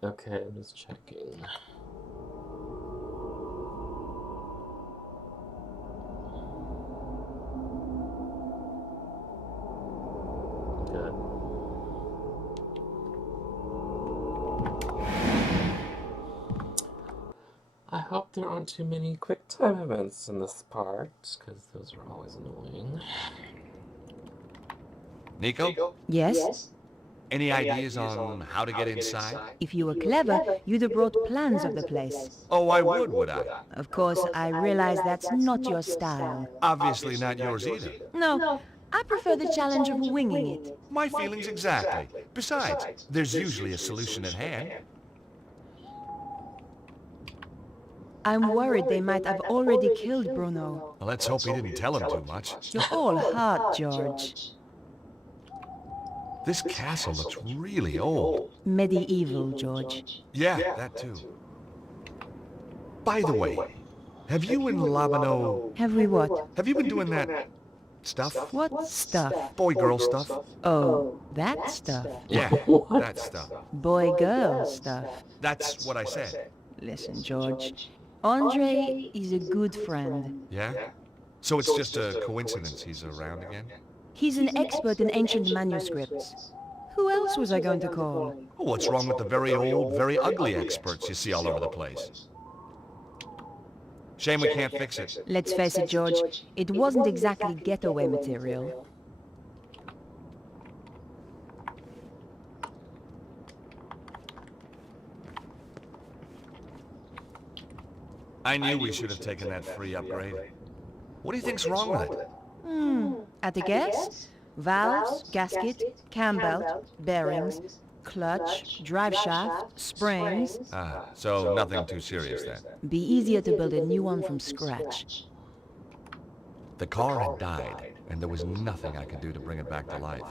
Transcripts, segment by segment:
Okay, I'm just checking. Good. I hope there aren't too many quick time events in this part, because those are always annoying. Nico, Yes? any ideas on how to get inside? If you were clever, you'd have brought plans of the place. Oh, I would I? Of course, I realize that's not your style. Obviously not yours either. No, I prefer the challenge of winging it. My feelings exactly. Besides, there's usually a solution at hand. I'm worried they might have already killed Bruno. Well, let's hope he didn't tell him too much. You're all heart, George. This castle looks really old. Medieval, George. Yeah, that too. By the way, have you and Labano... Have we what? Have you been doing that stuff? What stuff? Boy-girl stuff? Oh, that stuff. Yeah, What? that stuff. Boy-girl stuff. That's what I said. Listen, George. Andre is a good friend. Yeah? So it's just a coincidence he's around again? He's an expert in ancient manuscripts. Who else was I going to call? Oh, what's wrong with the very old, very ugly experts you see all over the place? Shame we can't fix it. Let's face it, George, it wasn't exactly getaway material. I knew we should have taken that free upgrade. What do you think's wrong with it? At a guess? Valves, gasket, cam belt, bearings, clutch, drive shaft, springs. Ah, so nothing too serious then. Be easier to build a new one from scratch. The car had died, and there was nothing I could do to bring it back to life.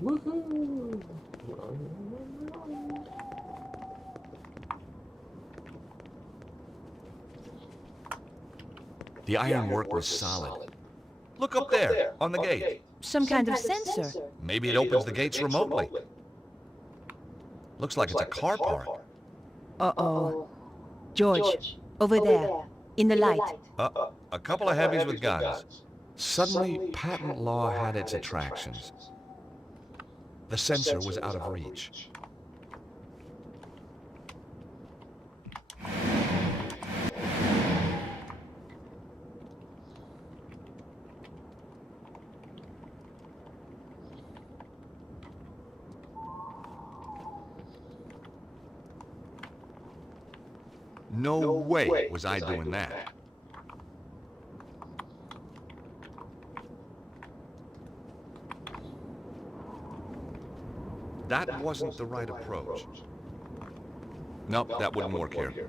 Woohoo! The ironwork was solid. Look up there, on the gate. Some kind of sensor. Maybe it opens the gates remotely. Looks like it's a car park. Uh-oh. George, over there, in the light. A couple of heavies with guns. Suddenly, patent law had its attractions. The sensor was out of reach. No way was I doing that. That wasn't the right approach. Nope, that wouldn't work here.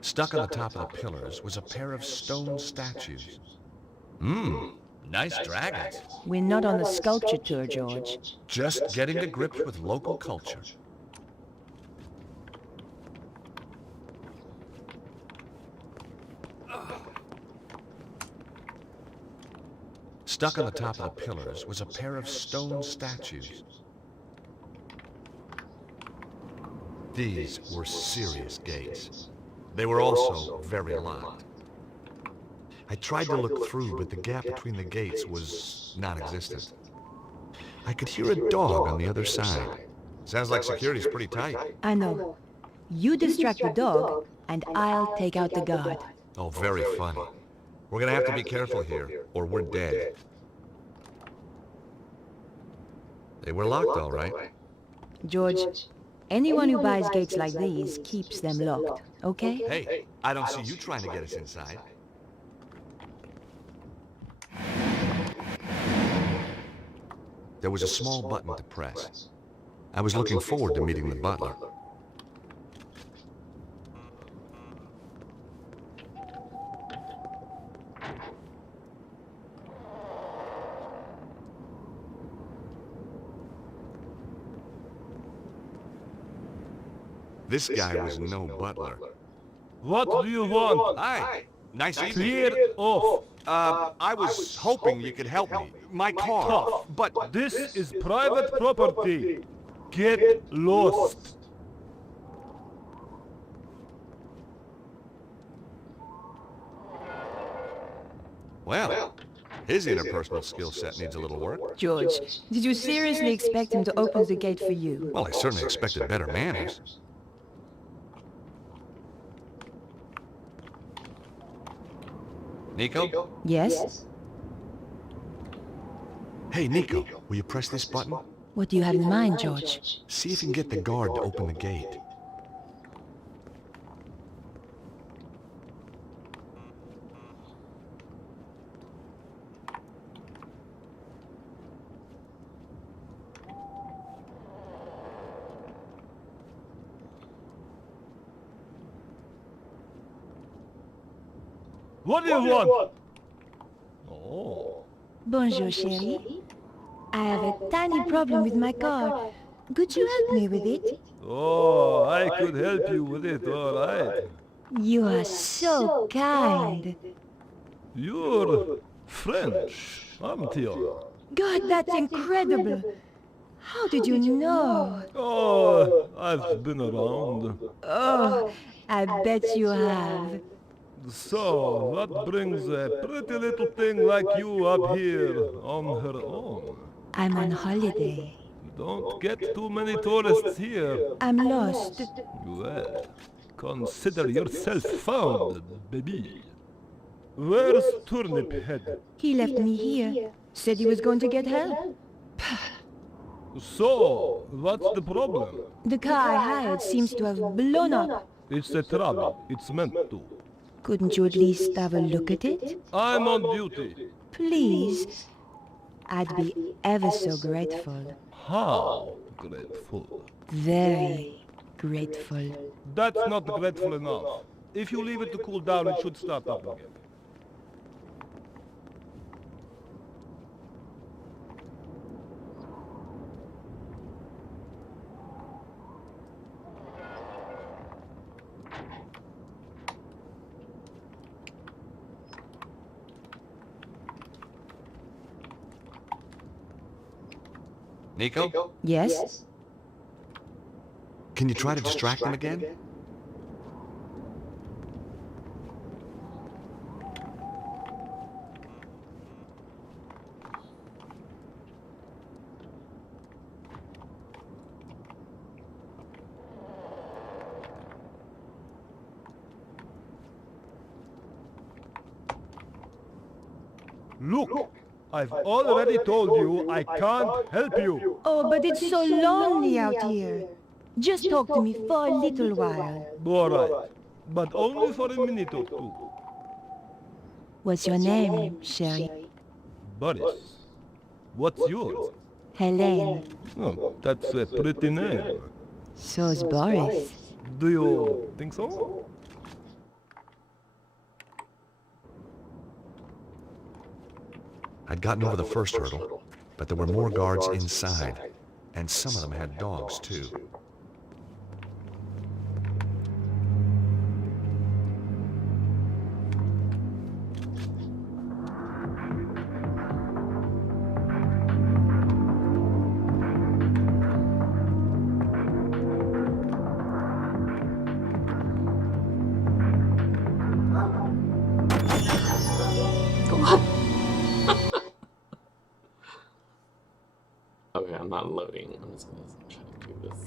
Stuck on the top of the pillars was a pair of stone statues. Nice dragons. We're not on a sculpture tour, George. Just getting to grips with local culture. Stuck on the top of the pillars was a pair of stone statues. These were serious gates. They were also very locked. I tried to look through, but the gap between the gates was non-existent. I could hear a dog on the other side. Sounds like security's pretty tight. I know. You distract the dog, and I'll take out the guard. Oh, very funny. We're gonna have to be careful here, or we're dead. They were locked, all right. George, anyone who buys gates like these keeps them locked, okay? Hey, I don't see you trying to get us inside. there was a small button to press. I was looking forward to meeting the butler. This guy was no butler. What do you want? Hi. Nice evening. Clear off. I was hoping you could help me. My car. Tough. But This is private property. Get lost. well, his interpersonal skill set needs a little work. George, did you seriously expect him to open the gate for you? Well, I certainly expected better manners. Nico? Yes? Hey, Nico, will you press this button? What do you have in mind, George? See if you can get the guard to open the gate. What do you want? Oh. Bonjour, chérie. I have a tiny problem with my car. Could you help me with it? Oh, I could help you with it, all right. You are so kind. You're French, aren't you? God, that's incredible. How did you know? Oh, I've been around. Oh, I bet you have. So, what brings a pretty little thing like you up here on her own? I'm on holiday. Don't get too many tourists here. I'm lost. Well, consider yourself found, baby. Where's Turnip Head? He left me here. Said he was going to get help. So, what's the problem? The car I hired seems to have blown up. It's a trouble. It's meant to. Couldn't you at least have a look at it? I'm on duty. Please. I'd be ever so grateful. How grateful. Very grateful. That's not grateful enough. If you leave it to cool down, it should start up again. Nico? Yes? Can you try to distract him again? Look, I've already told you I can't help you. Oh, but it's so lonely out here. Just talk to me for a little while. All right, but only for a minute or two. What's your name, Sherry? Boris, what's yours? Helene. Oh, that's a pretty name. So's Boris. Do you think so? I'd gotten over the first hurdle, but there were more guards inside, and some of them had dogs too. Okay, I'm not loading. I'm just gonna try to do this.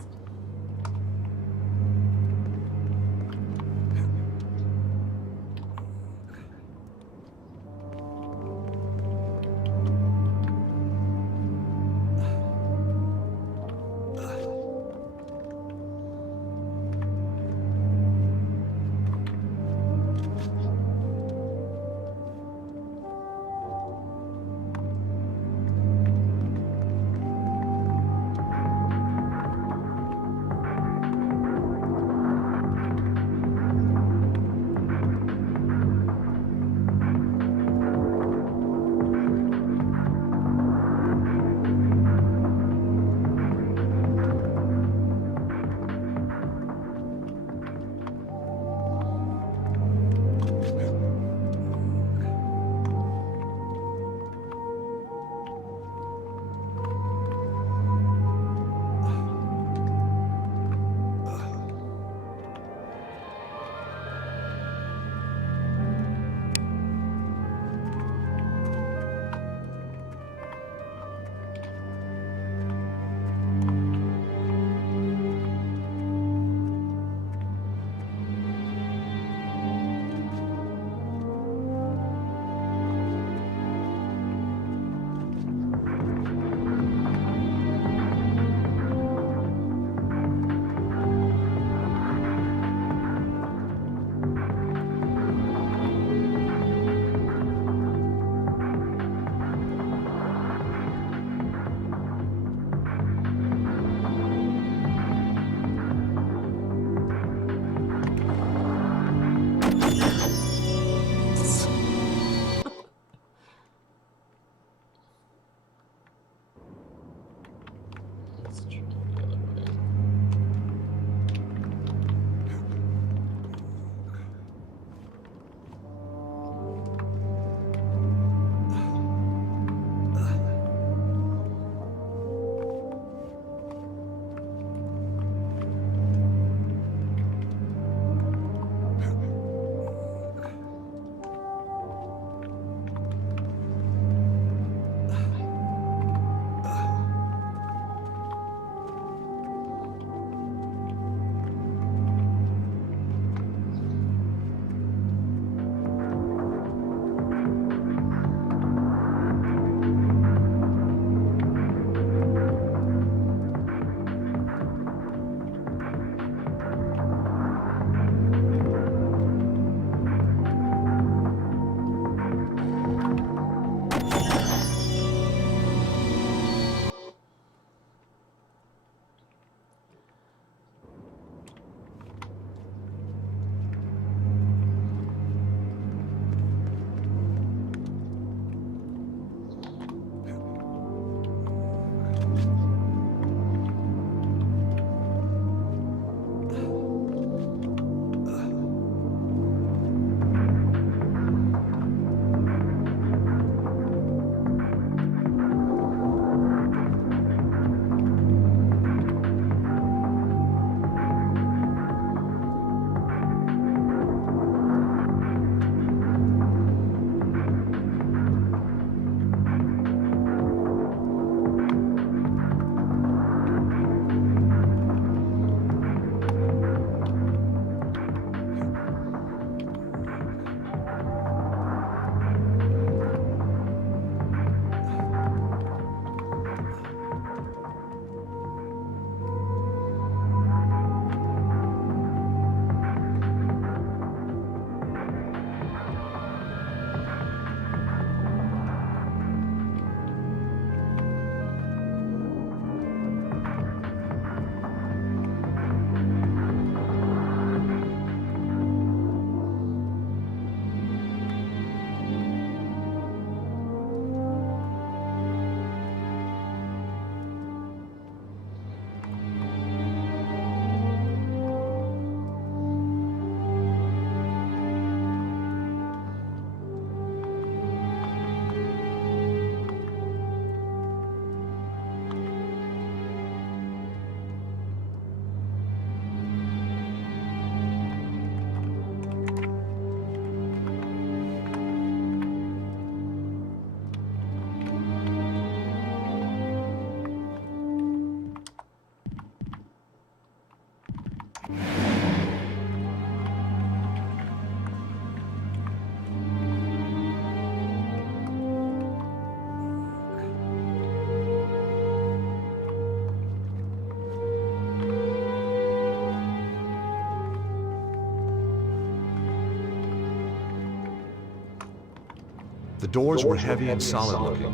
The doors were heavy and solid looking.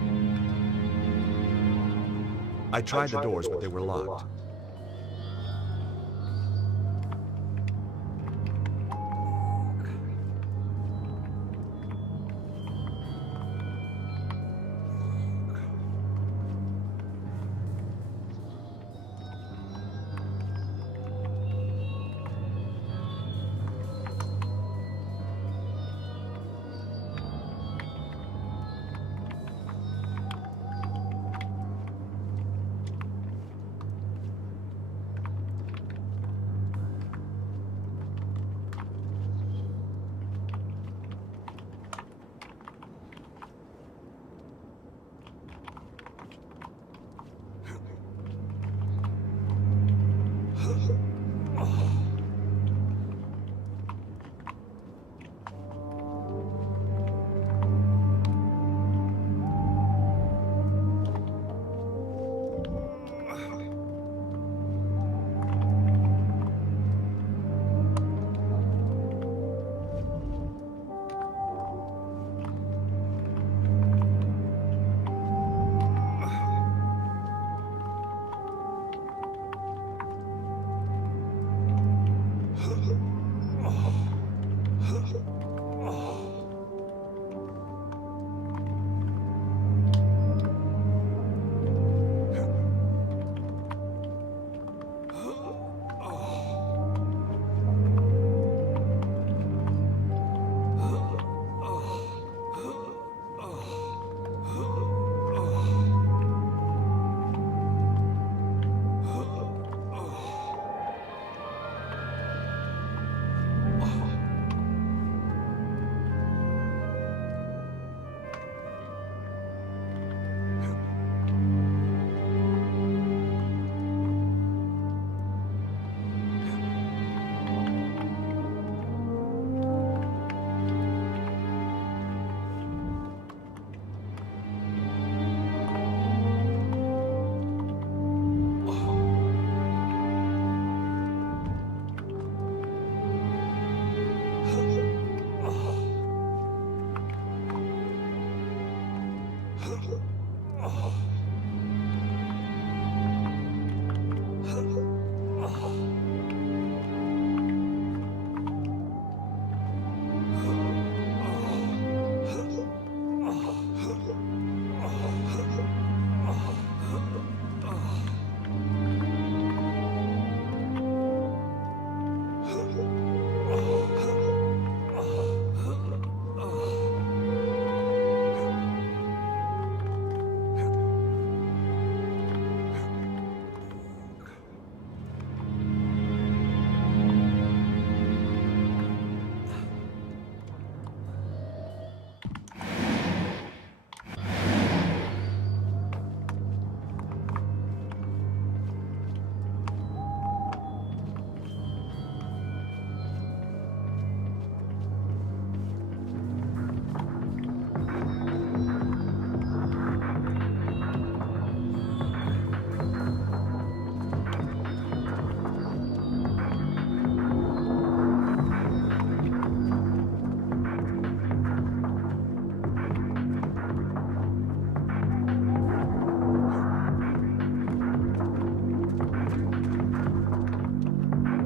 I tried the doors, but they were locked.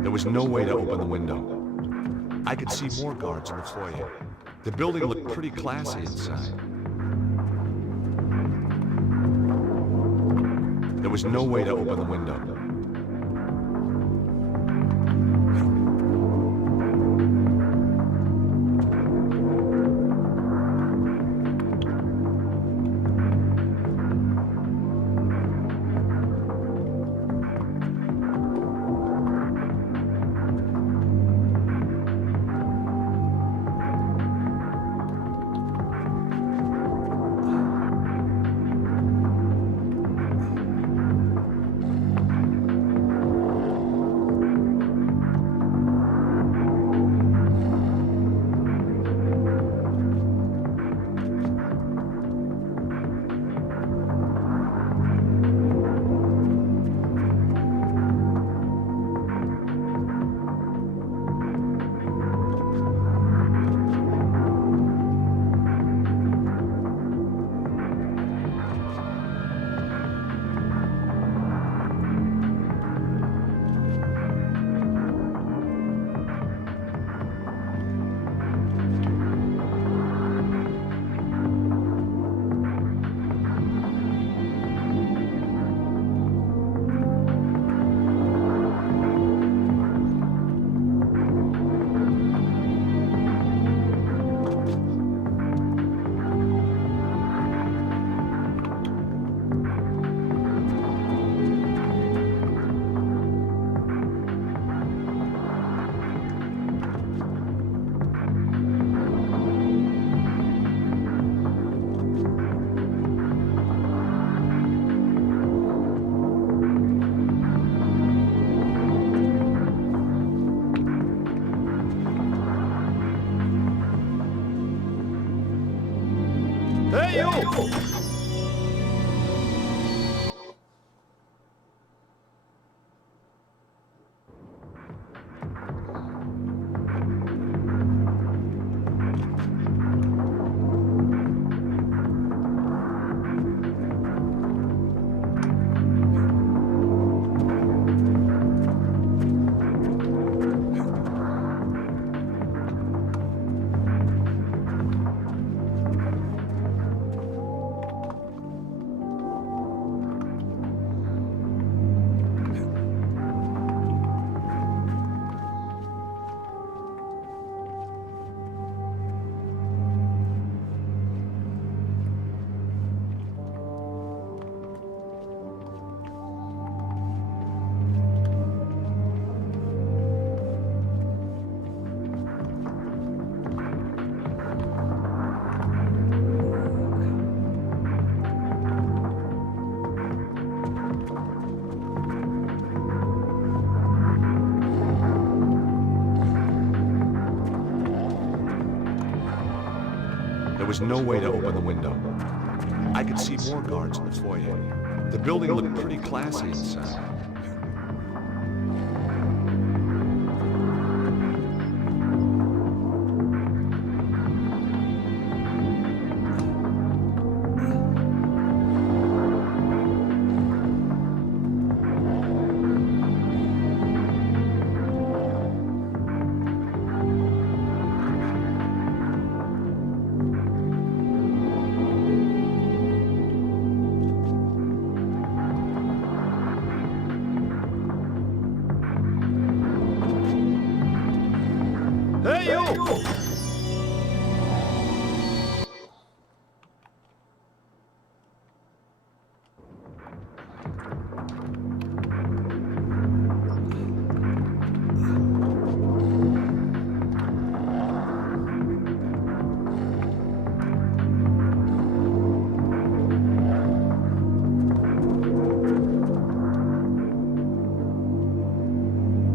There was no way to open the window. I could see more guards in the foyer. The building looked pretty classy inside. There was no way to open the window. Hey, you! There was no way to open the window. I could see more guards in the foyer. The building looked pretty classy inside. Hey, you!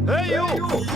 Hey, you!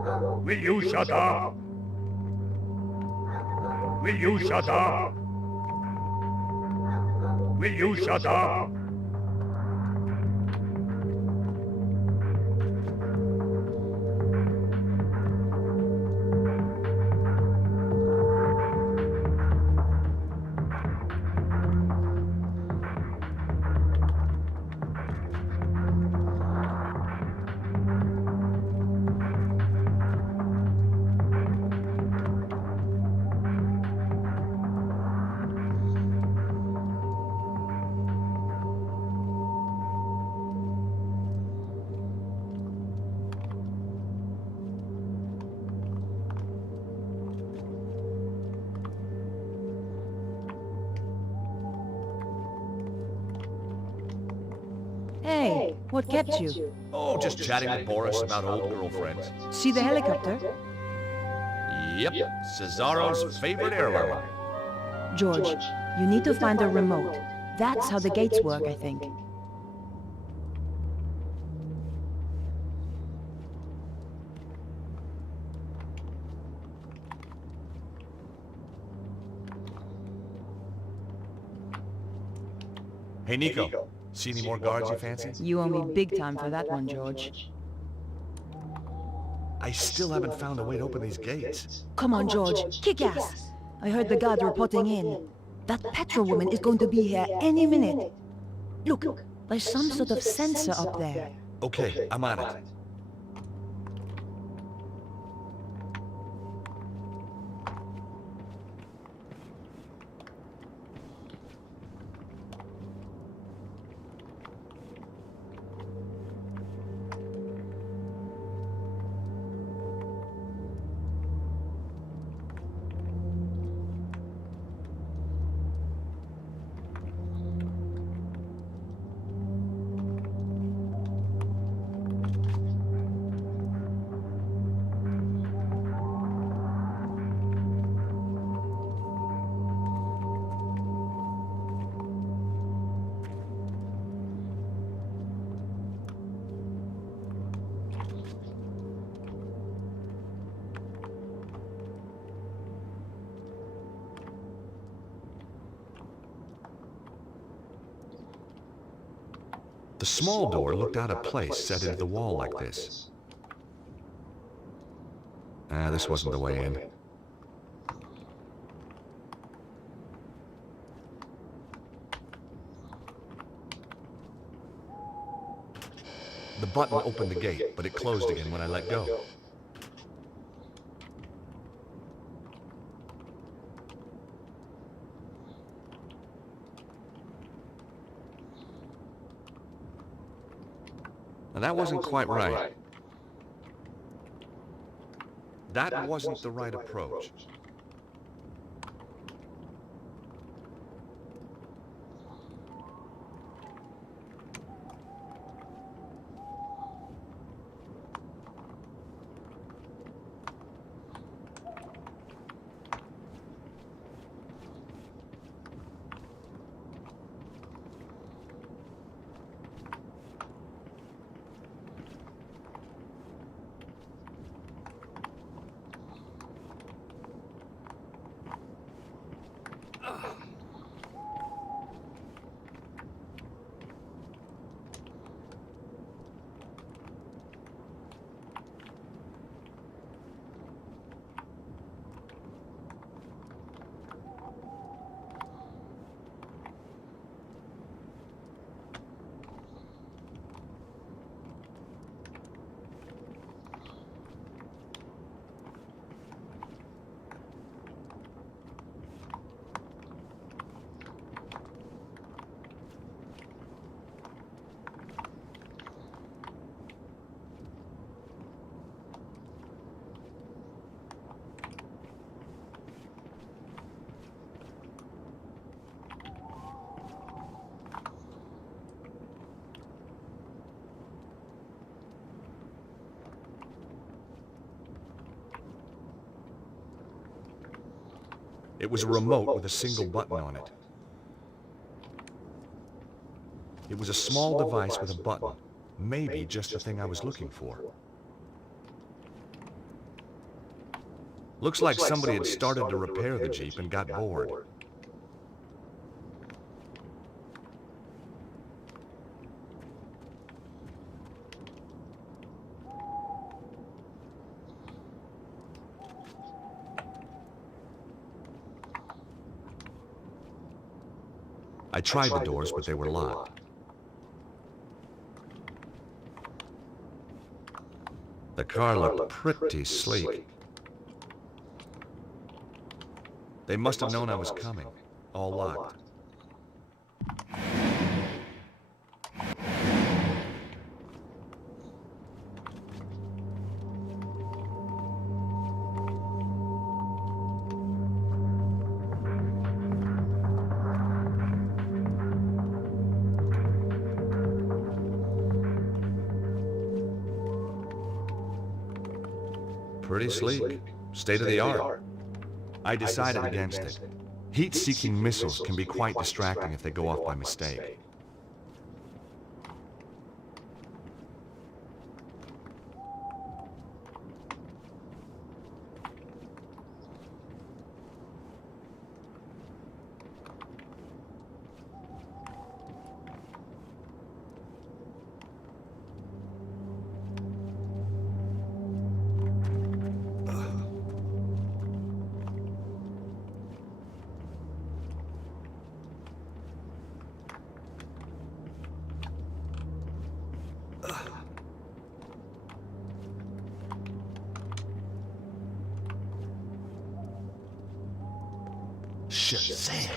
Will you shut up? Will you shut up? Will you shut up? Hey, what kept you? Oh, just chatting with Boris about old girlfriends. See the helicopter? Yep, Cesaro's favorite airline. George, you need to find the remote. That's how the gates work, I think. Hey, Nico. See any more guards you fancy? You owe me big time for that one, George. I still haven't found a way to open these gates. Come on, George, kick ass! I heard the guard reporting in. That petrol woman is going to be here any minute. Look, there's some sort of sensor up there. Okay, I'm on it. The small door looked out of place set into the wall like this. This wasn't the way in. The button opened the gate, but it closed again when I let go. Now, that wasn't quite right. That wasn't the right approach. It was a remote with a single button on it. It was a small device with a button. Maybe just the thing I was looking for. Looks like somebody had started to repair the Jeep and got bored. I tried the doors, but they were locked. The car looked pretty sleek. They must have known I was coming. All locked. Pretty sleek. State of the art. I decided against it. Heat-seeking missiles can be quite distracting if they go off by mistake. Shazam!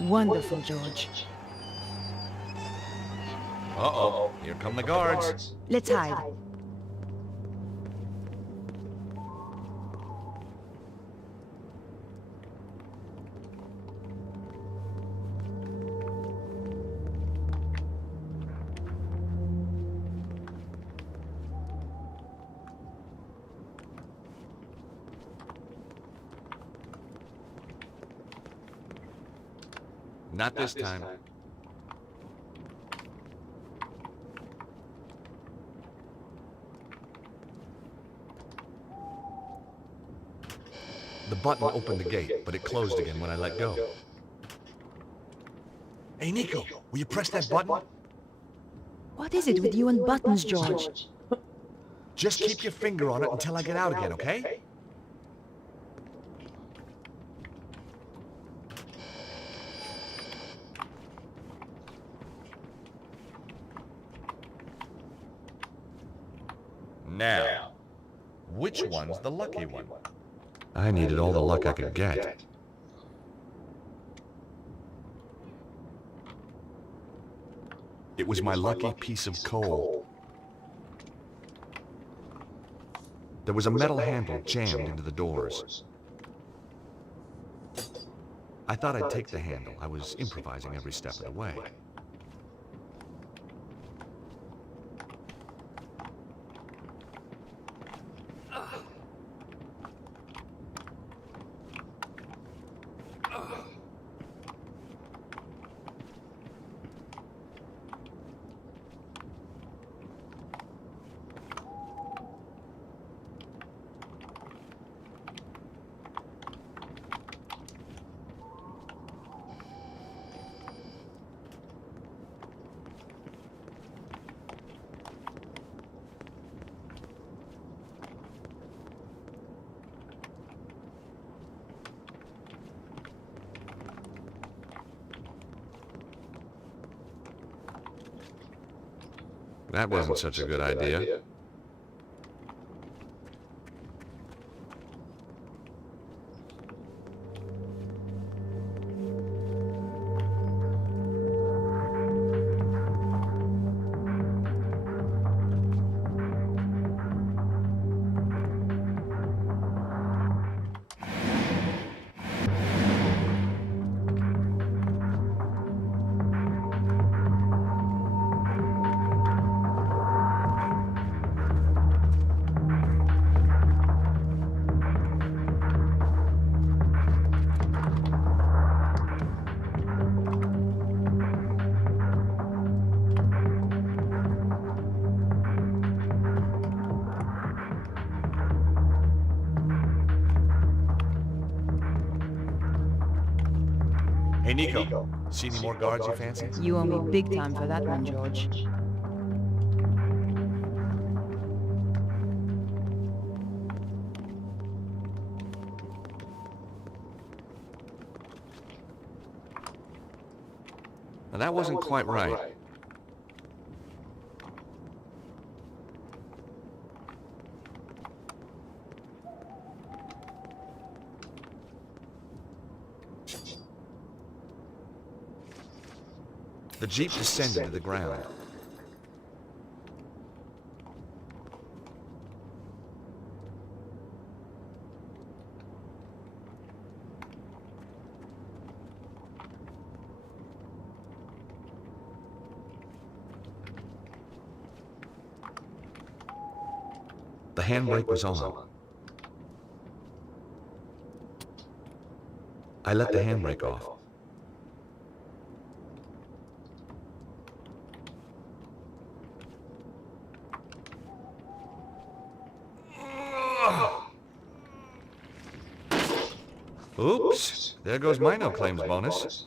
Wonderful, George. Uh-oh, here come the guards. Let's hide. Not this time. The button opened the gate, but it closed again when I let go. Hey, Nico, will you press that button? What is it with you and buttons, George? Just keep your finger on it until I get out again, okay? Now, which one's the lucky one? I needed all the luck I could get. It was my lucky piece of coal. There was a metal handle jammed into the doors. I thought I'd take the handle. I was improvising every step of the way. That wasn't such a good idea. Hey, Nico. See any more guards you fancy? You owe me big time for that one, George. Now, that wasn't quite right. The Jeep descended to the ground. The handbrake was on. I let the handbrake off. Oops, there goes my no claims bonus.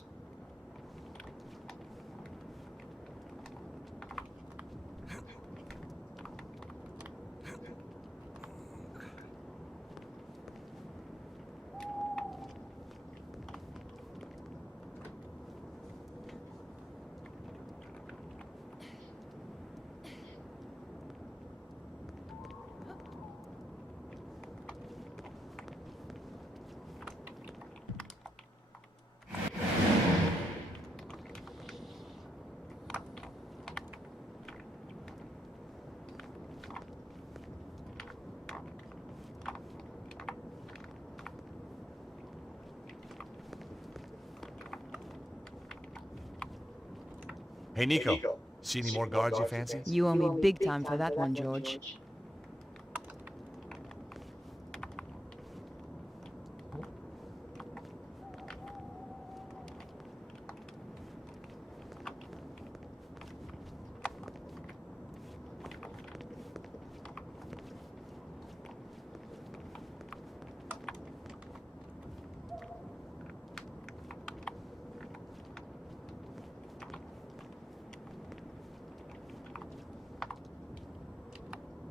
Hey, Nico. See any more guards you fancy? You owe me big time for that one, George.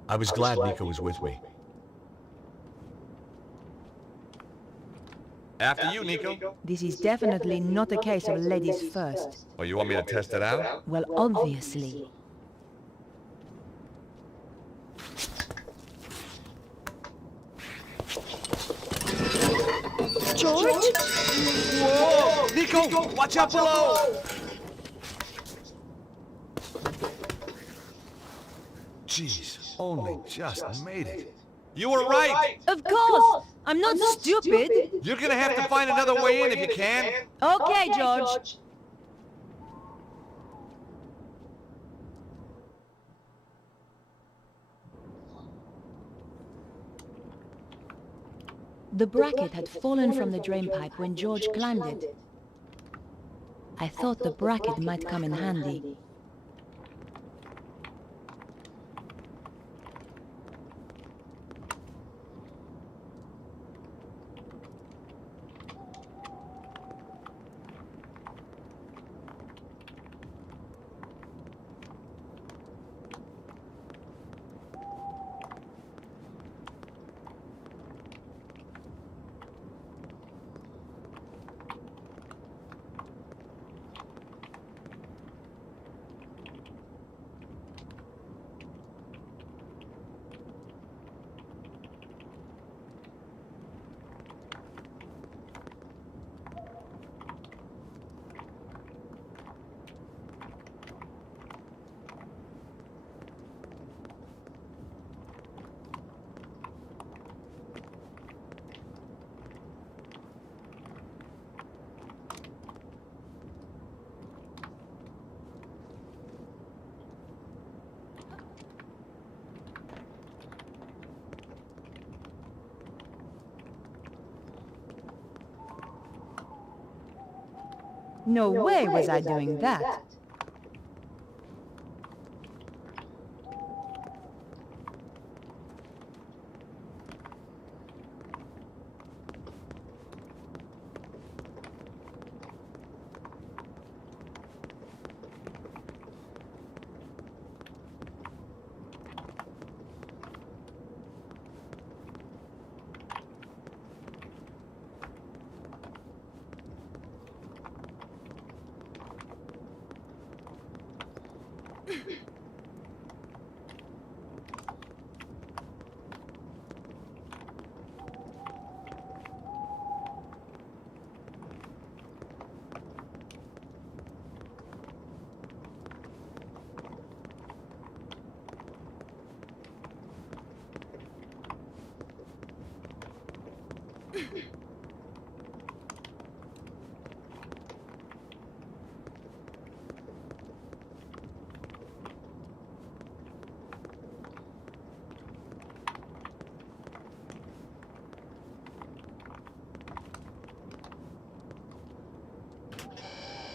I was glad Nico was with me. After you, Nico. This is definitely not a case of ladies first. Oh, you want me to test it out? Well, obviously. George? Whoa! Nico, watch out below! Jeez, only just made it. You were right! Of course! I'm not stupid! You're gonna have to find another way in if you can. Okay, George. The bracket had fallen from the drain pipe when George climbed it. I thought the bracket might come in handy. No way was I doing that.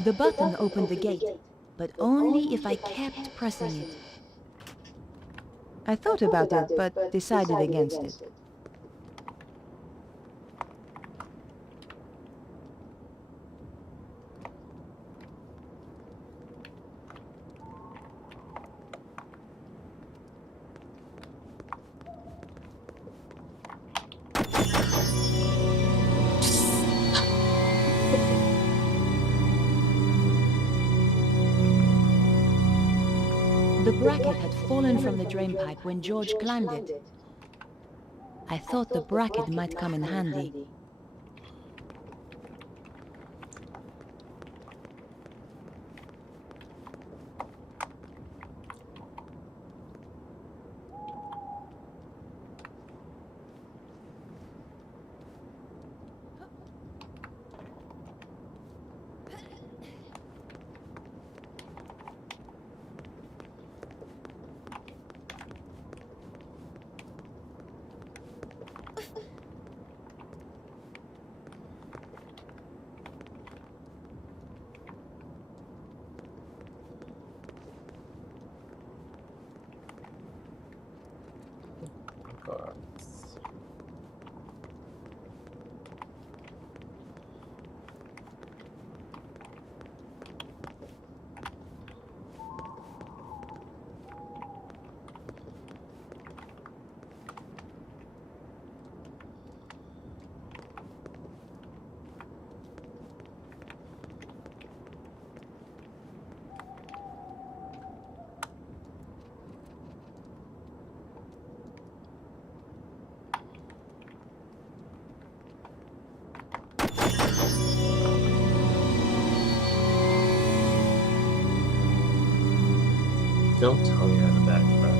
The button opened the gate, but only if I kept pressing it. I thought about it, but decided against it. The bracket had fallen from the drainpipe when George climbed it. I thought the bracket might come in handy. Gods. Don't tell me I have a bad friend.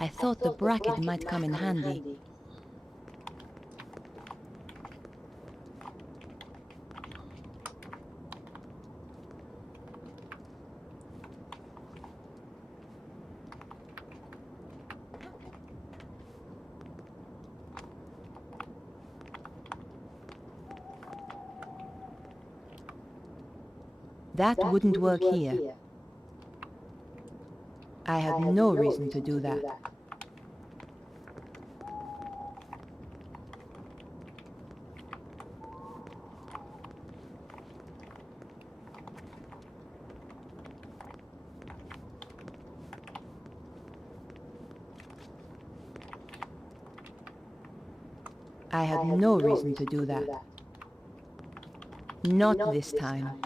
I thought the bracket might come in handy. That wouldn't work here. I had no reason to do that. I had no reason to do that. Not this time.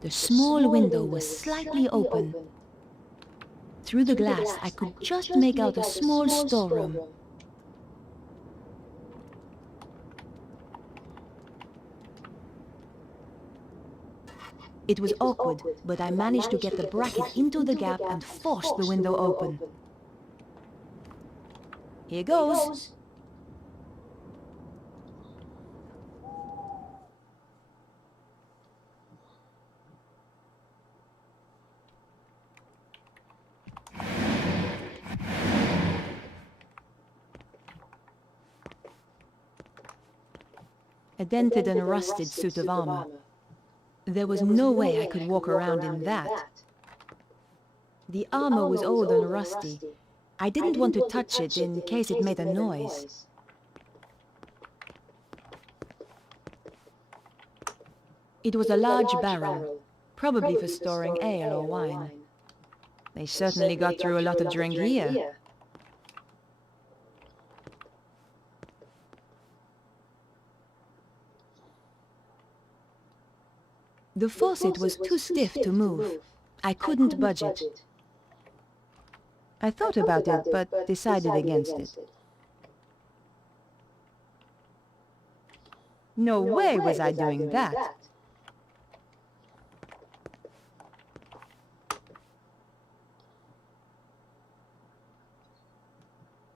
The small window was slightly open. Through the glass, I could just make out a small storeroom. It was awkward, but I managed to get the bracket into the gap and force the window open. Here goes. A dented and rusted suit of armor. There was no way I could walk around in that. The armor was old and rusty, I didn't want to touch it in case it made a noise. It was a large barrel, probably for storing ale or wine. They certainly got through a lot of drink here. The faucet was too stiff to move. I couldn't budge it. I thought about it, but decided against it. No way was I doing that.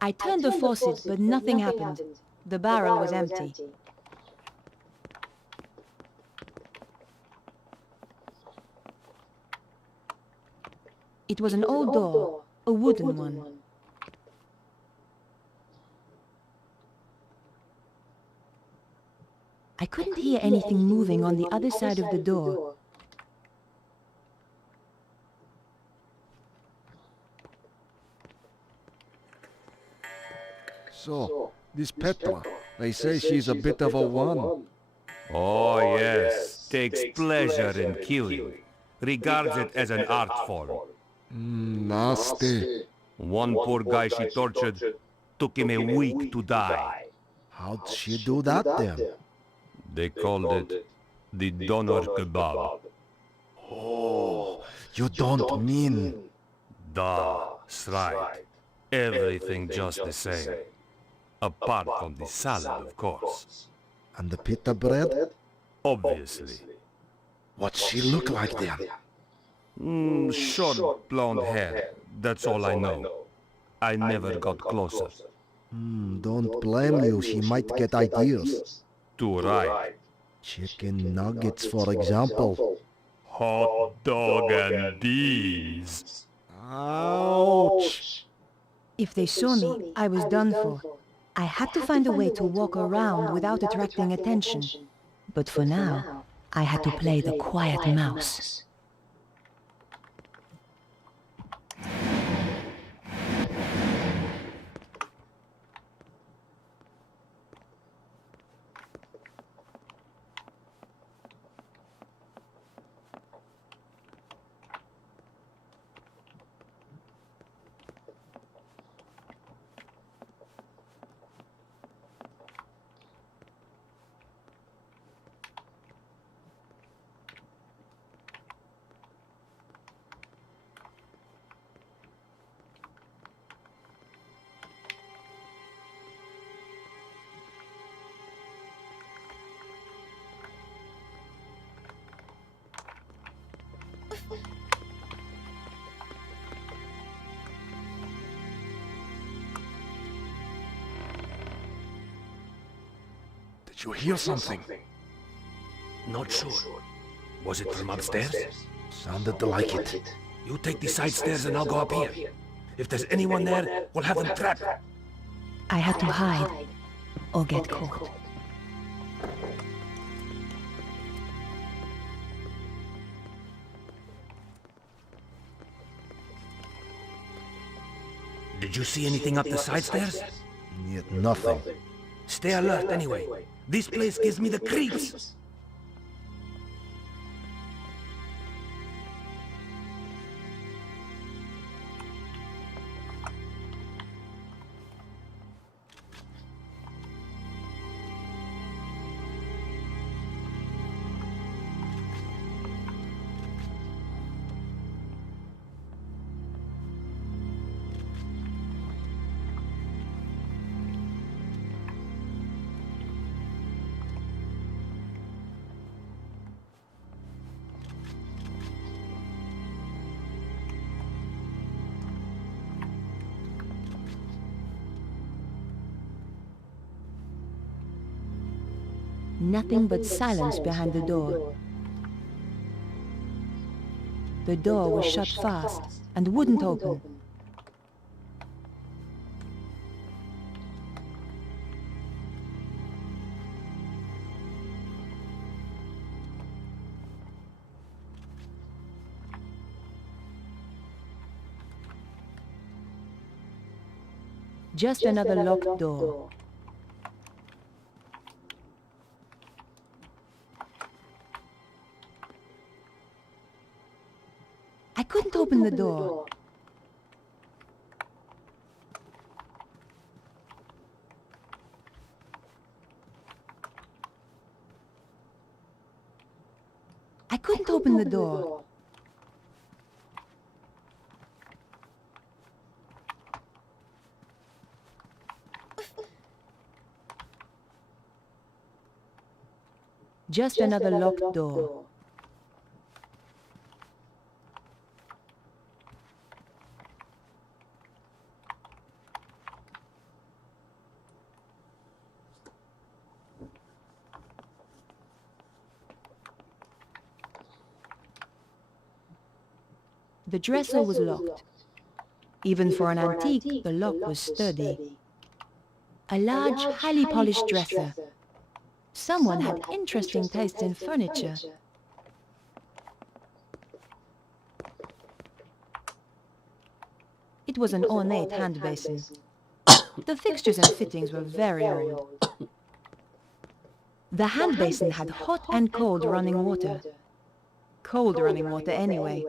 I turned the faucet, but nothing happened. The barrel was empty. It was an old door, a wooden one. I couldn't hear anything moving on the other side of the door. So, this Petra, they say she's a bit of a one. Oh yes, takes pleasure in killing. Regards it as an art form. Nasty. One poor guy she tortured took him a week to die. How'd she do that then? They called it the doner kebab. Oh, you don't mean... That's right. Everything just the same. Apart from the salad, of course. And the pita bread? Obviously. What'd she look like then? Short blonde hair. That's all I know. I never got closer. Don't blame you, she might get ideas. Too right. Chicken nuggets, for example. Hot dog and these. Ouch! If they saw me, I was done for. I had to find a way to walk around without attracting attention. But for now, I had to play the quiet mouse. Did you hear something? Not sure. Was it from upstairs? Sounded like it. You take the side stairs and I'll go up here. If there's anyone there, we'll have them trapped. I had to hide or get caught. Did you see anything up the side stairs? Yet nothing. Stay alert anyway. This place gives me the creeps. Nothing but silence behind the door. The door was shut fast and wouldn't open. Just another locked door. I couldn't open the door. I couldn't open the door. Just another locked door. The dresser was locked. Even for an antique, the lock was sturdy. A large, highly polished dresser. Someone had interesting taste in furniture. It was an ornate hand basin. The fixtures and fittings were very old. The hand basin had hot and cold running water. Cold running water anyway.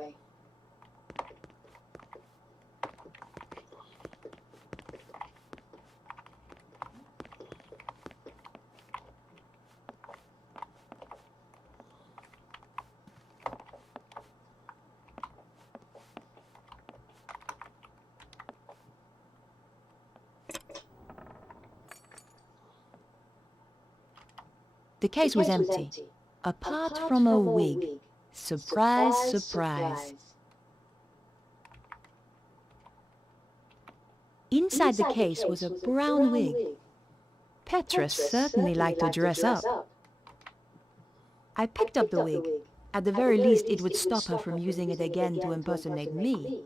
The case was empty, apart from a wig. Surprise, surprise. Inside the case was a brown wig. Petra certainly liked to dress up. I picked up the wig. At the very least, it would stop her from using it again to impersonate me.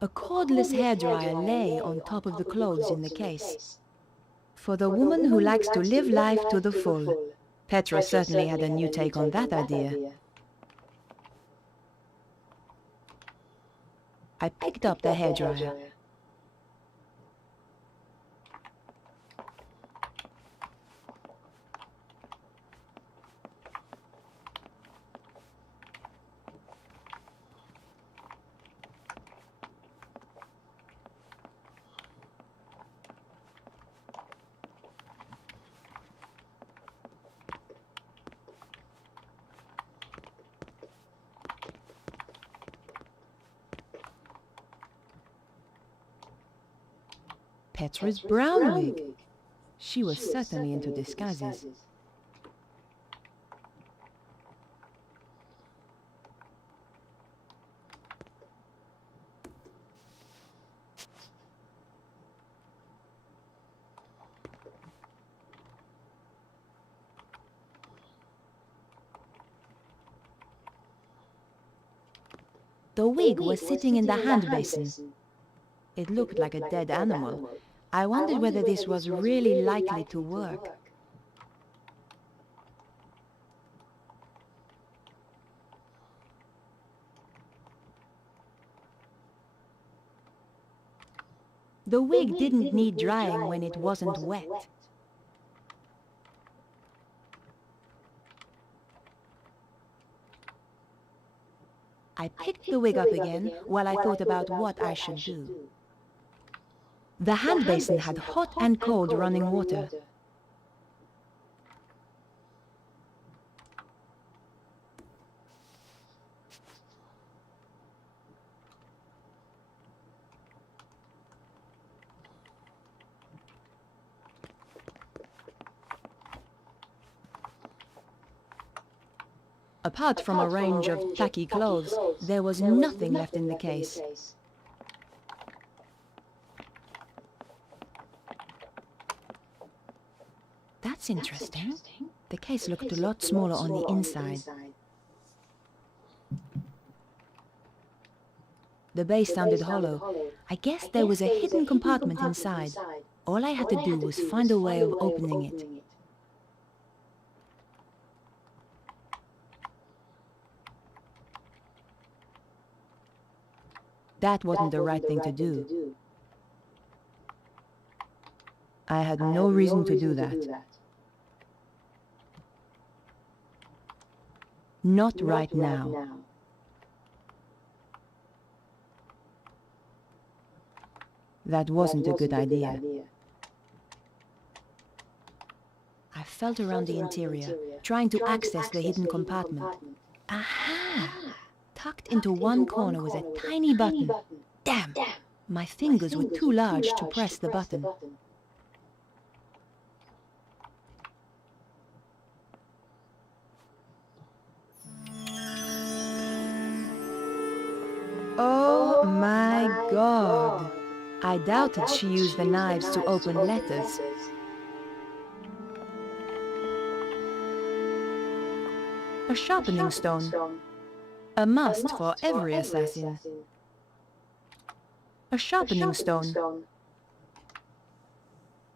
A cordless hairdryer lay on top of the clothes in the case. For the woman who likes to live life to the full. Petra certainly had a new take on that idea. I picked up the hairdryer. Petra's brown wig. She was certainly into disguises. The wig was sitting in the hand basin. It looked like a dead animal. I wondered whether this was really likely to work. The wig didn't need drying when it wasn't wet. I picked the wig up again while I thought about what I should do. The hand basin had hot and cold running water. Apart from a range of tacky clothes, there was nothing left in the case. That's interesting. The case looked a lot smaller on the inside. The base sounded hollow. I guess there was a hidden compartment inside. All I had to do was find a way of opening it. That wasn't the right thing to do. I had no reason to do that. Not right now. That wasn't a good idea. I felt around the interior, trying to access the hidden compartment. Aha! Tucked into one corner was a tiny button. Damn! My fingers were too large to press the button. Oh my God! I doubted she used the knives to open letters. A sharpening stone. A must for every assassin. A sharpening stone.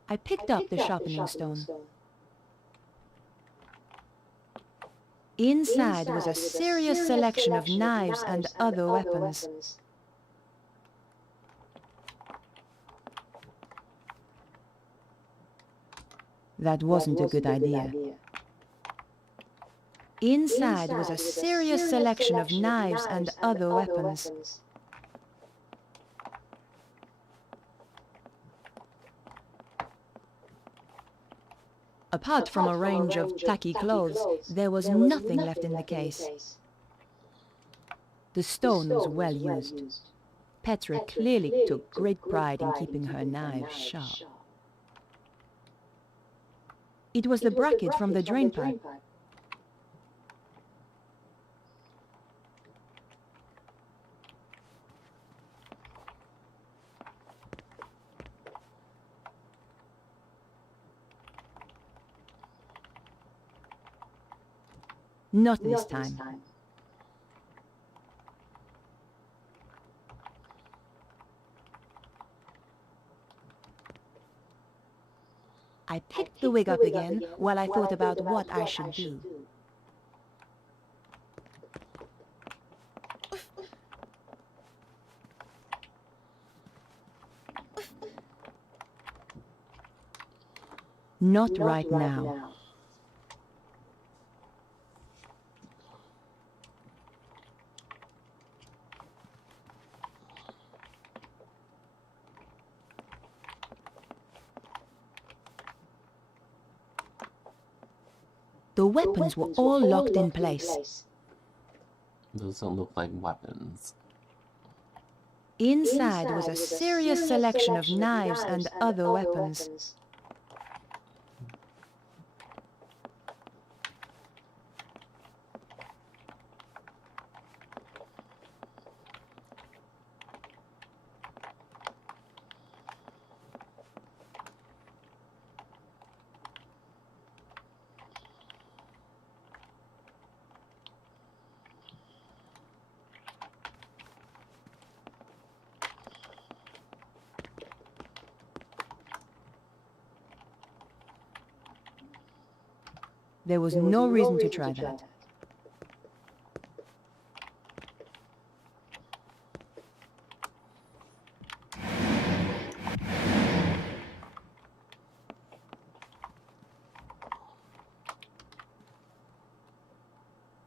I picked up the sharpening stone. Inside was a serious selection of knives and other weapons. That wasn't a good idea. Inside was a serious selection of knives and other weapons. Apart from a range of tacky clothes, there was nothing left in the case. The stone was well used. Petra clearly took great pride in keeping her knives sharp. It was the bracket from the drain pipe. Not this time. I picked the wig up again while I thought about what I should do. Not right now. The weapons were all locked in place. Those don't look like weapons. Inside was a serious selection of knives and other weapons. There was no reason to try that.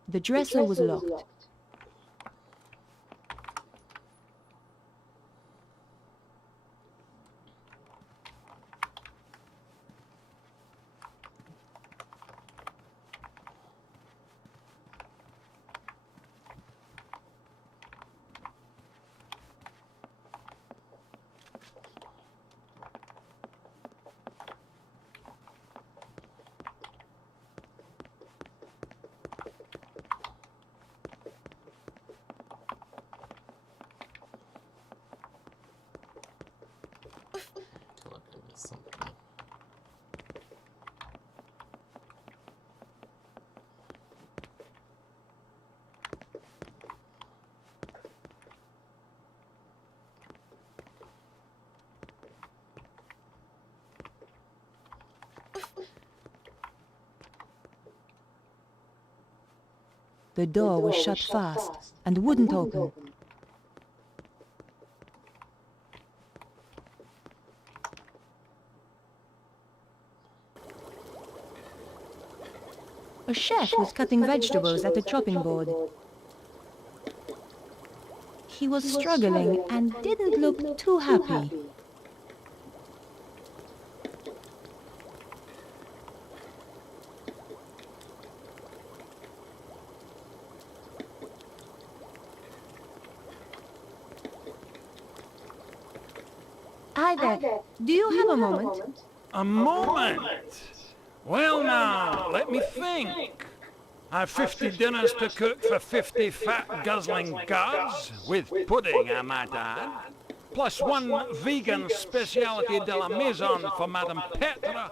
The dresser was locked. The door was shut fast and wouldn't open. A chef was cutting vegetables at a chopping board. He was struggling and didn't look too happy. Hi there. Do you have a moment? A moment? Well now, let me think. I've 50 dinners to cook for 50 fat guzzling gods, with pudding I might add, plus one vegan speciality de la maison for Madame Petra,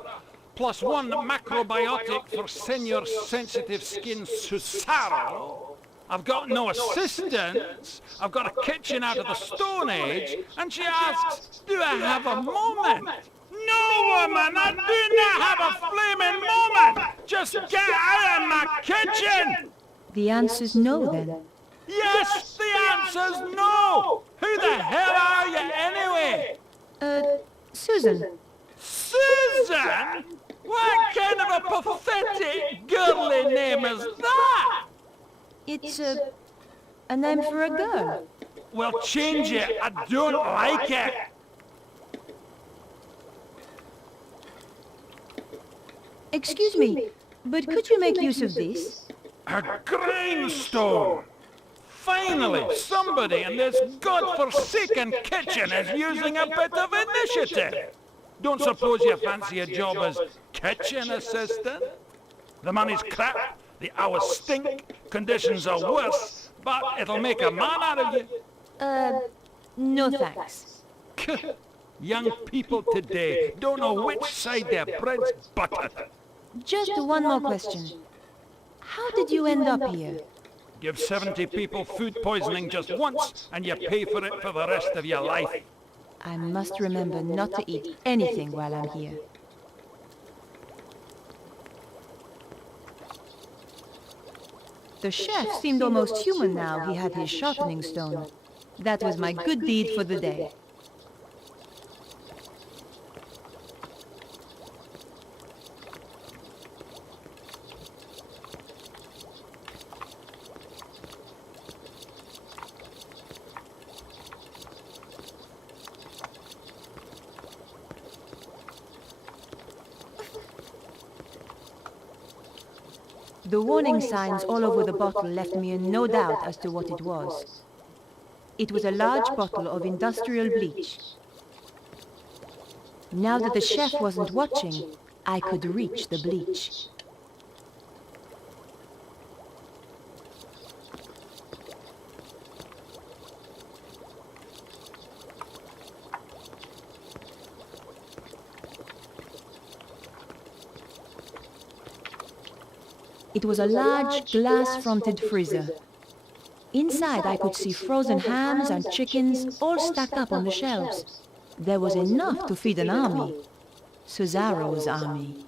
plus one macrobiotic for Senor Sensitive Skin Susaro. I've got no assistants, I've got a kitchen out of the Stone Age, and she asks, do I have a moment? No, woman, I do not have a flaming moment! Just get out of my kitchen! The answer's no, then. Yes, the answer's no! Who the hell are you, anyway? Susan. Susan? What kind of a pathetic, girly name is that? It's a name for a girl. Well, change it. I don't like it. Excuse me, but could you make use of this? A grindstone! Finally, somebody in this godforsaken kitchen is using a bit of initiative. Don't suppose you fancy a job as kitchen assistant? The money's crap, the hours stink, conditions are worse, but it'll make a man out of you. No thanks. Young people today don't know which side their bread's buttered. Just one more question. How did you end up here? Give 70 people food poisoning just once, and you pay for it for the rest of your life. I must remember not to eat anything while I'm here. The chef seemed almost human now he had his sharpening stone. That was my good deed for the day. The warning signs all over the bottle left me in no doubt as to what it was. It was a large bottle of industrial bleach. Now that the chef wasn't watching, I could reach the bleach. It was a large glass-fronted freezer. Inside I could see frozen hams and chickens all stacked up on the shelves. There was enough to feed an army. Cesaro's army.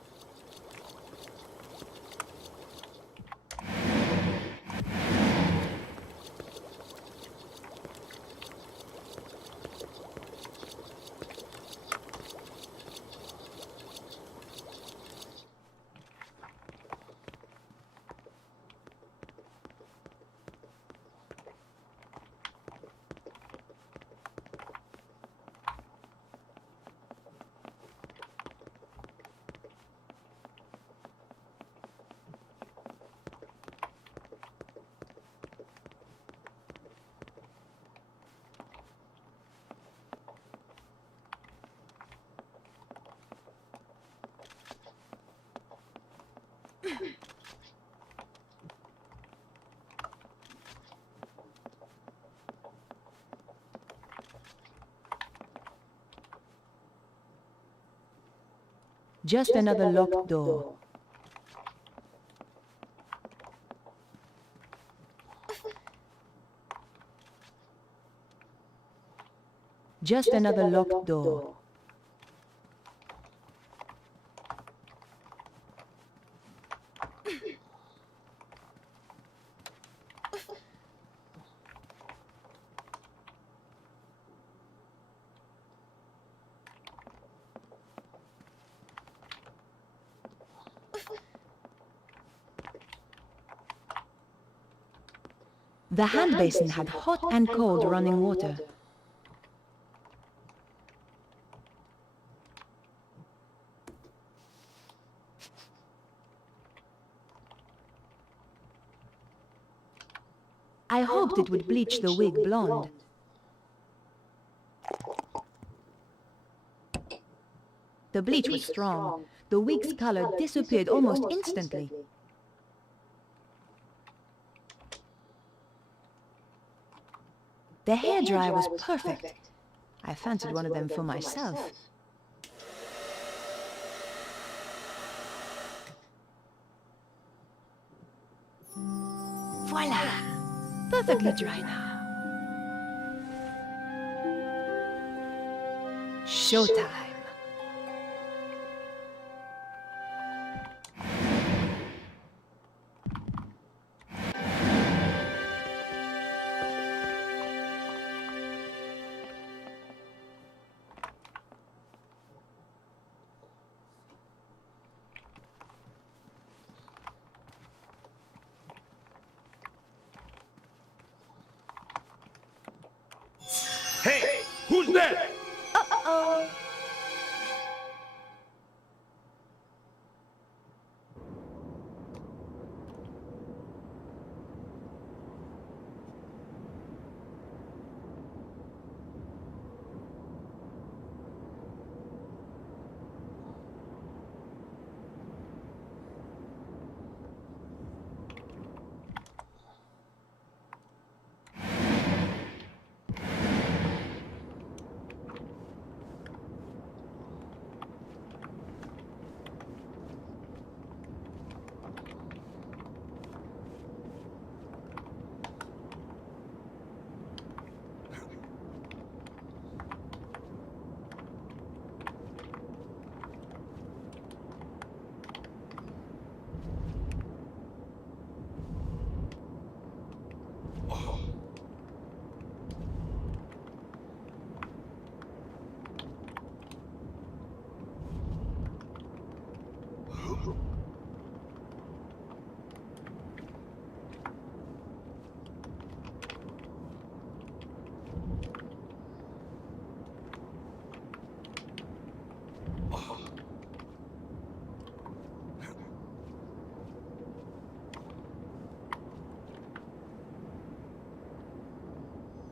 Just another locked door. Just another locked door. The hand basin had hot and cold running water. I hoped it would bleach the wig blonde. The bleach was strong. The wig's color disappeared almost instantly. The hairdryer was perfect. I fancied one of them for myself. Voila! Perfectly dry now. Showtime. Hey, who's there? Uh-oh.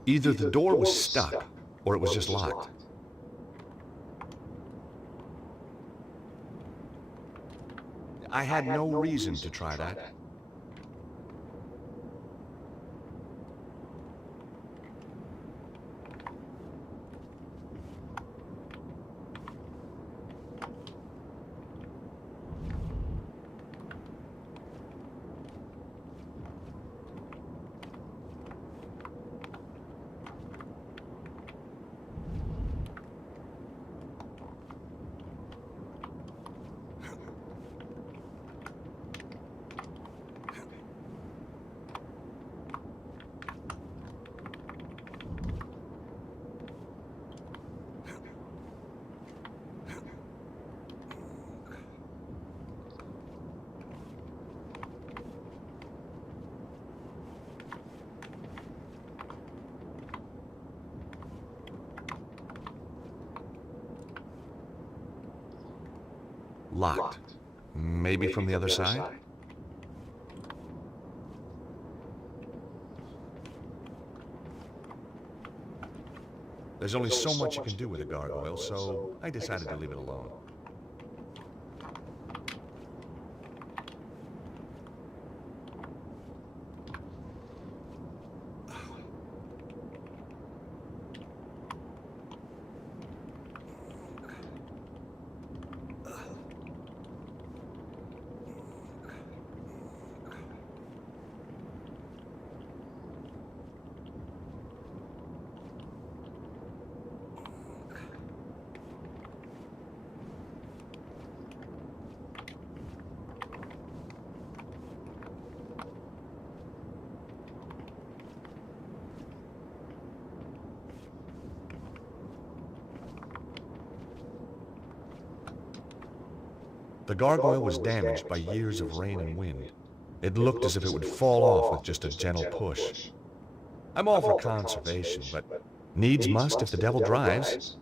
Either the door was stuck, or it was just locked. I had no reason to try that. Locked. Maybe from the other side? There's only so much you can do with a gargoyle, so I decided to leave it alone. The gargoyle was damaged by years of rain and wind. It looked as if it would fall off with just a gentle push. I'm all for conservation, but needs must if the devil drives.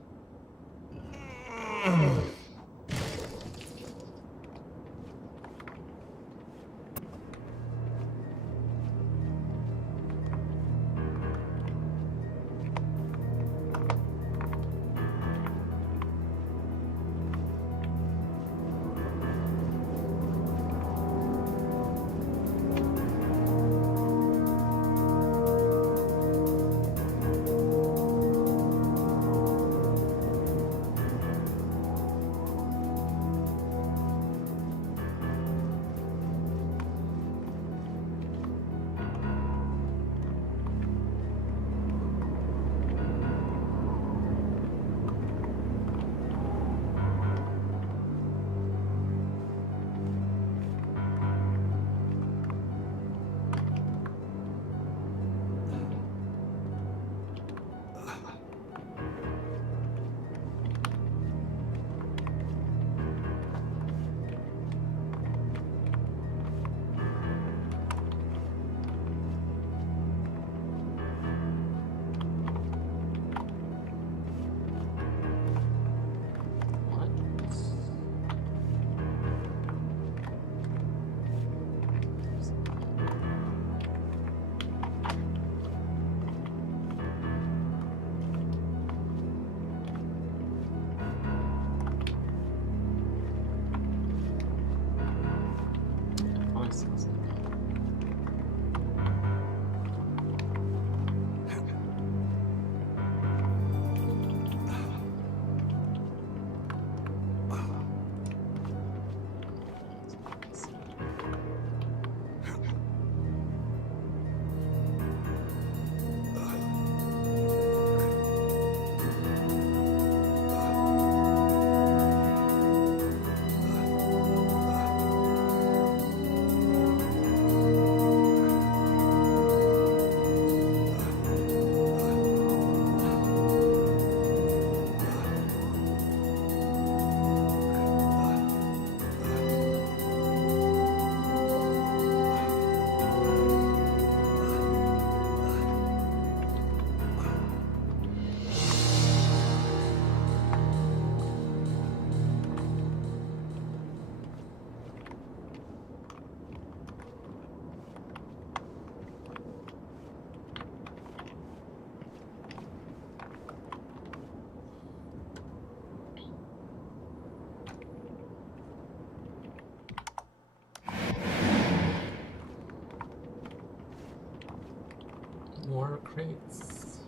More crates.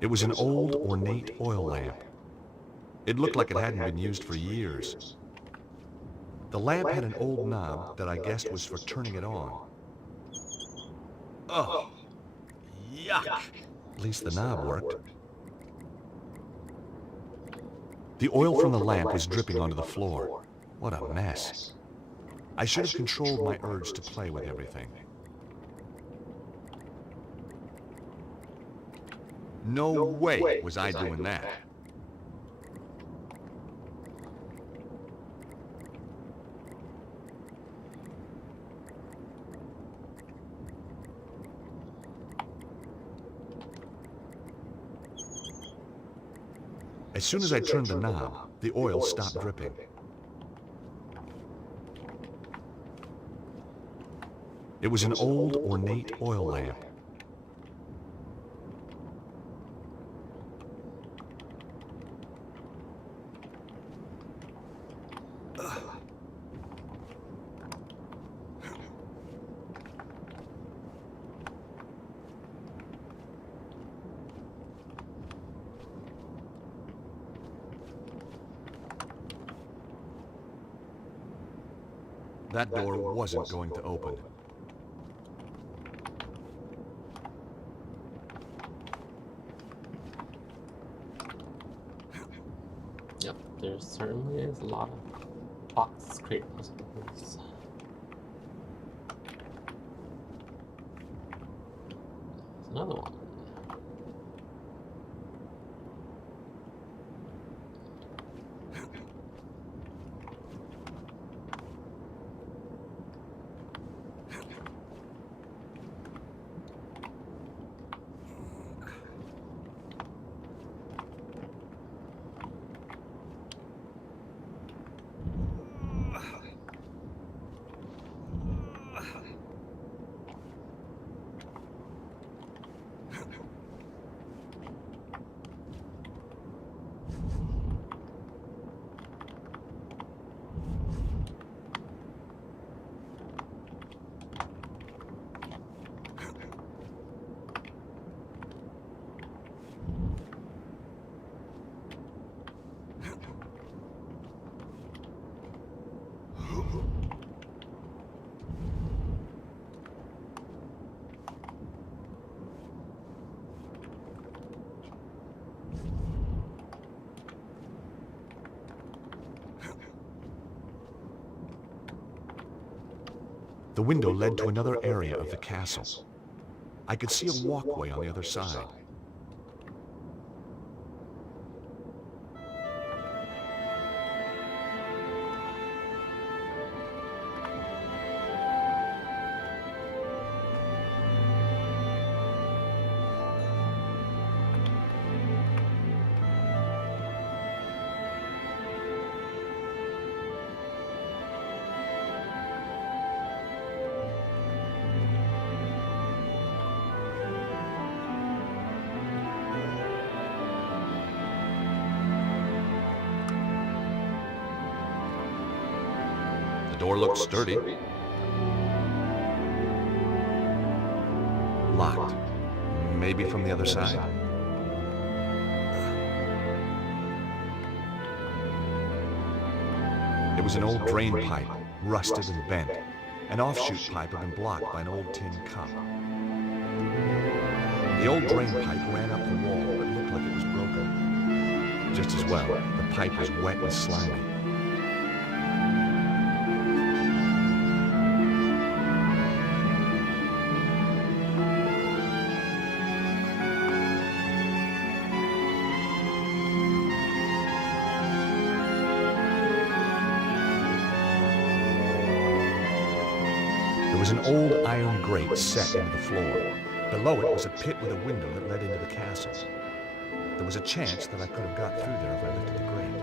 It was an old, ornate oil lamp. It looked like it hadn't been used for years. The lamp had an old knob that I guessed was for turning it on. Oh, yuck! At least the knob worked. The oil from the lamp was dripping onto the floor. What a mess. I should have controlled my urge to play with everything. No way was I doing that. As soon as I turned the knob, the oil stopped dripping. It was an old, ornate oil lamp. That door wasn't going to open. Yep, there certainly is a lot of box crate puzzles. Another one. The window led to another area of the castle. I could see a walkway on the other side. The door looked sturdy. Locked. Maybe from the other side. It was an old drain pipe, rusted and bent. An offshoot pipe had been blocked by an old tin cup. The old drain pipe ran up the wall, but looked like it was broken. Just as well, the pipe was wet and slimy. There was an old iron grate set into the floor. Below it was a pit with a window that led into the castle. There was a chance that I could have got through there if I lifted the grate.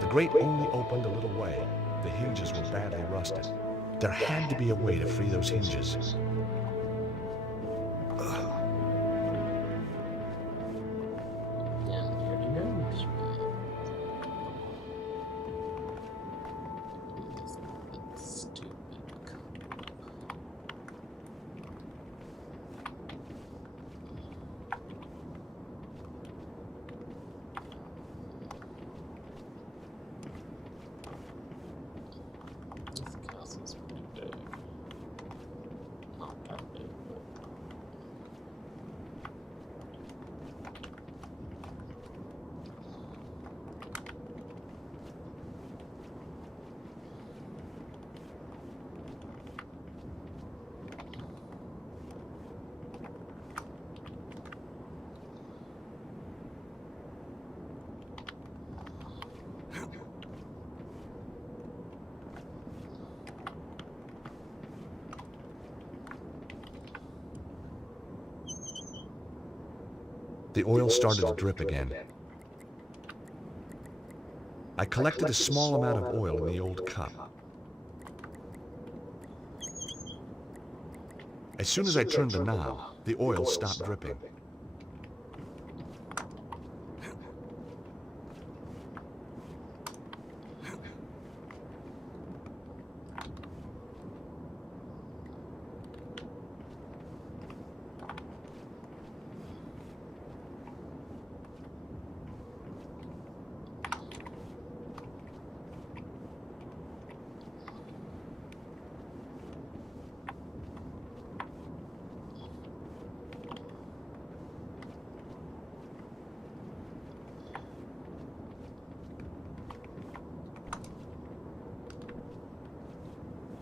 The grate only opened a little way. The hinges were badly rusted. There had to be a way to free those hinges. The oil started to drip again. I collected a small amount of oil in the old cup. As soon as I turned the knob, the oil stopped dripping.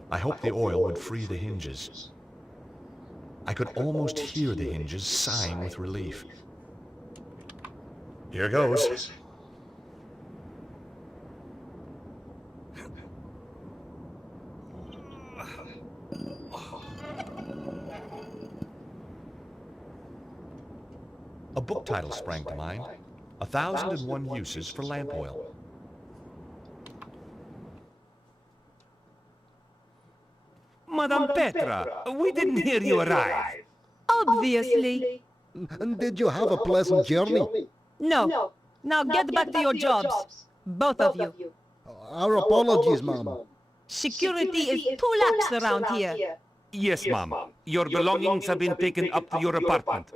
I hoped the oil would free the hinges. I could almost hear the hinges sighing with relief. Here goes. A book title sprang to mind. 1,001 Uses for Lamp Oil. Madame Petra, we didn't hear you arrive. Obviously. Did you have a pleasant journey? No. Now get back to your jobs. Both of you. Our apologies, Mom. Security is too lax around here. Yes, ma'am. Your belongings have been taken up to your apartment.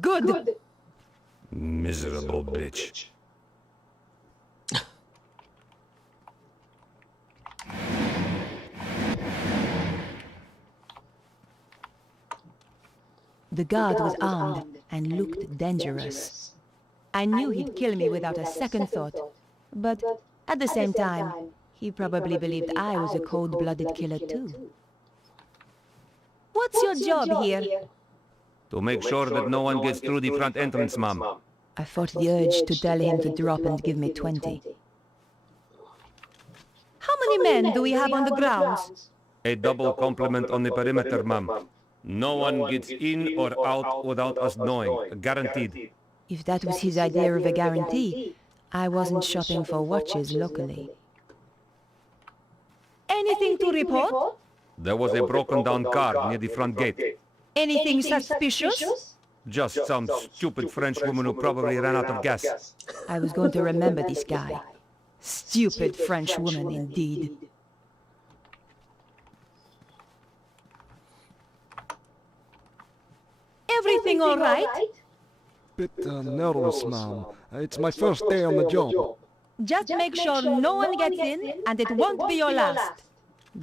Good. Miserable bitch. The guard was armed and looked dangerous. I knew he'd kill me without a second thought, but at the same time, he probably believed I was a cold-blooded killer too. What's your job here? To make sure that no one gets through the front entrance, ma'am. I fought the urge to tell him to drop and give me 20. How many men do we have on the grounds? A double complement on the perimeter, ma'am. No one gets in or out without us knowing. Guaranteed. If that was his idea of a guarantee, I wasn't shopping for watches locally. Anything to report? There was a broken down car near the front gate. Anything suspicious? Just some stupid French woman who probably ran out of gas. I was going to remember this guy. Stupid French woman, indeed. Everything all right? Bit nervous, ma'am. It's my first day on the job. Just make sure no one gets in, and it won't be your last.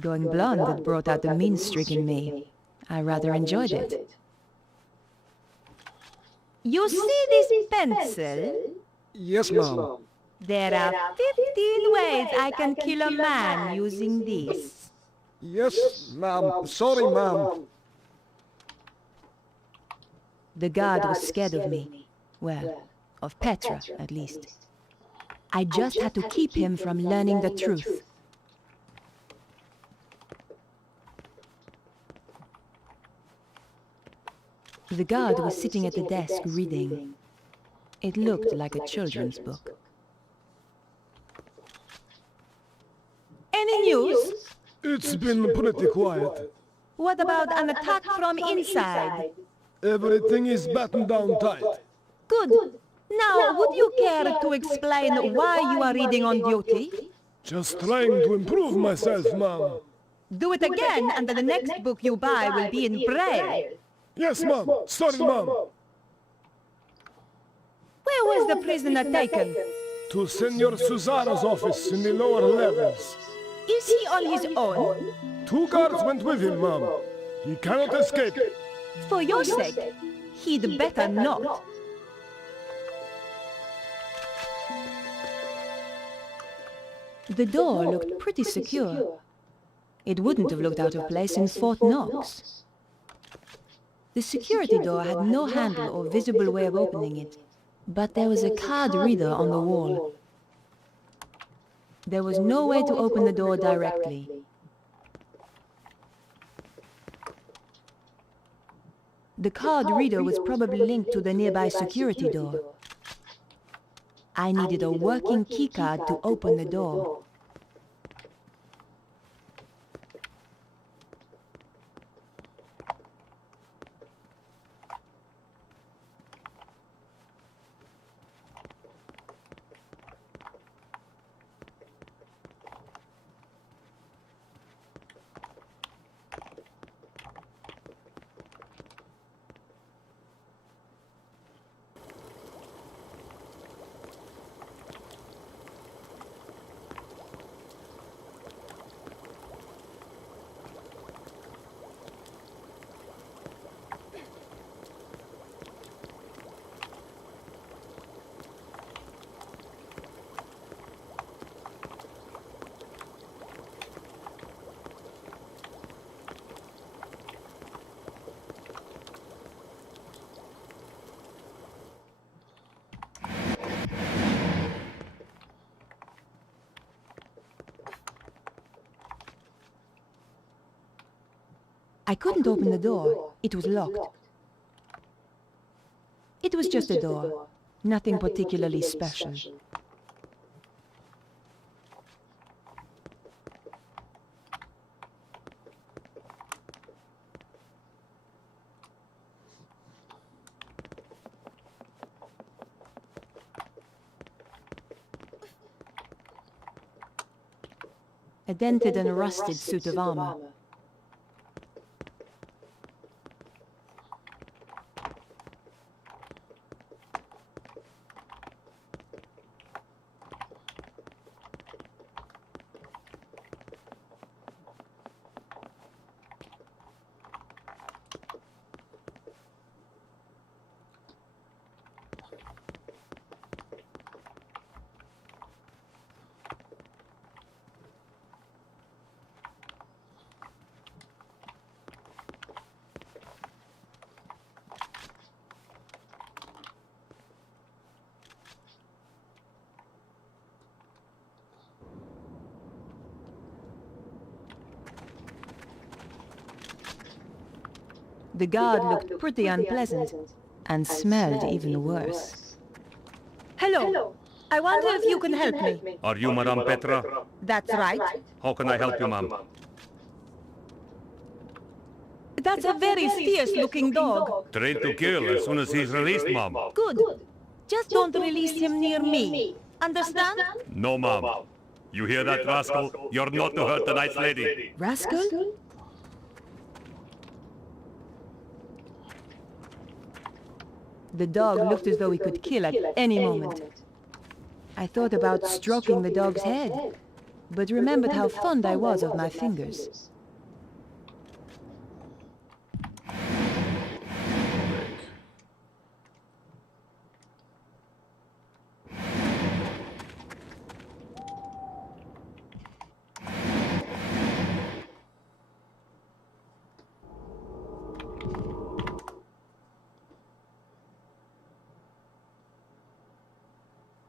Going blonde had brought out the mean streak in me. I rather enjoyed it. You see this pencil? Yes, ma'am. There are 15 ways I can kill a man using this. Yes, ma'am. Sorry, ma'am. The guard was scared of me. Well, of Petra, at least. I just had to keep him from learning the truth. The guard was sitting at the desk reading. It looked like a children's book. Any news? It's been pretty quiet. What about an attack from inside? Everything is battened down tight. Good. Now, would you care to explain why you are reading on duty? Just trying to improve myself, ma'am. Do it again, and the next book you buy will be in Braille. Yes, ma'am. Sorry, ma'am. Where was the prisoner taken? To Senor Susano's office in the lower levels. Is he on his own? 2 guards went with him, ma'am. He cannot escape. For your sake, he'd better not. The door looked pretty secure. It wouldn't have looked out of place in Fort Knox. The security door had no handle or visible way of opening it, but there was a card reader on the wall. There was no way to open the door directly. The card reader was probably linked to the nearby security door. I needed a working keycard to open the door. I couldn't open the door. It was locked. It was just a door. Nothing particularly special. A dented and rusted suit of armor. The guard looked pretty unpleasant and smelled even worse. Hello. I wonder if you can help me. Are you Madame Petra? That's right. How can I help you, ma'am? That's a very fierce-looking dog. Trained to kill as soon as he's released, ma'am. Good. Just don't release him near me. Understand? No, ma'am. You hear that, rascal? You're not to hurt the nice lady. Rascal? The dog looked as though he could kill at any moment. I thought about stroking the dog's head, but remembered how fond I was of my fingers.